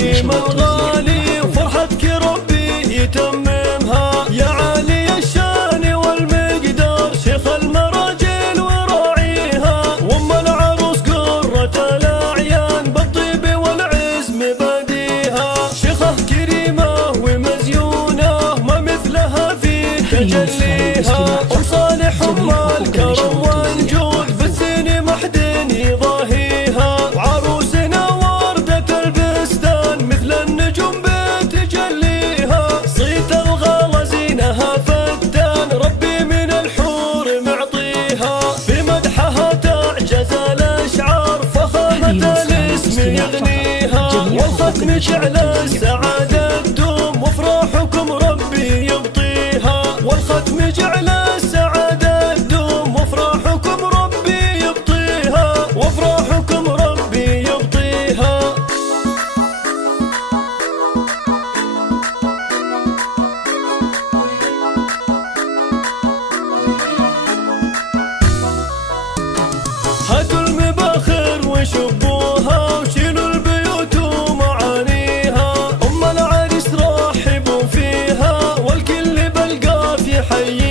إبراهيم الغالي وفرحتك ربي يتممها، يا عالي الشان والمقدار شيخ المراجل وراعيها، وأم العروس قرة الأعيان بالطيب والعز مباديها، شيخة كريمة ومزيونة ما مثلها في تجليها، أم صالح أم الكرم والجود بالزين محد يضاهيها، وعروسنا وردة البستان مثل النجوم بتجليها، صيت الغلا زينها فتان ربي من الحور معطيها، في مدحها تعجز الأشعار فخامة الاسم يغنيها، والختم شعل السعادة تدوم وافراحكم ربي يبطيها، والختم جعل السعادة تدوم وافراحكم ربي يبطيها، وافراحكم ربي يبطيها. هاتوا المباخر وشبوها وشيلوا البيوت ومعانيها، أم العريس رحبوا فيها والكل بالقاف يحييها.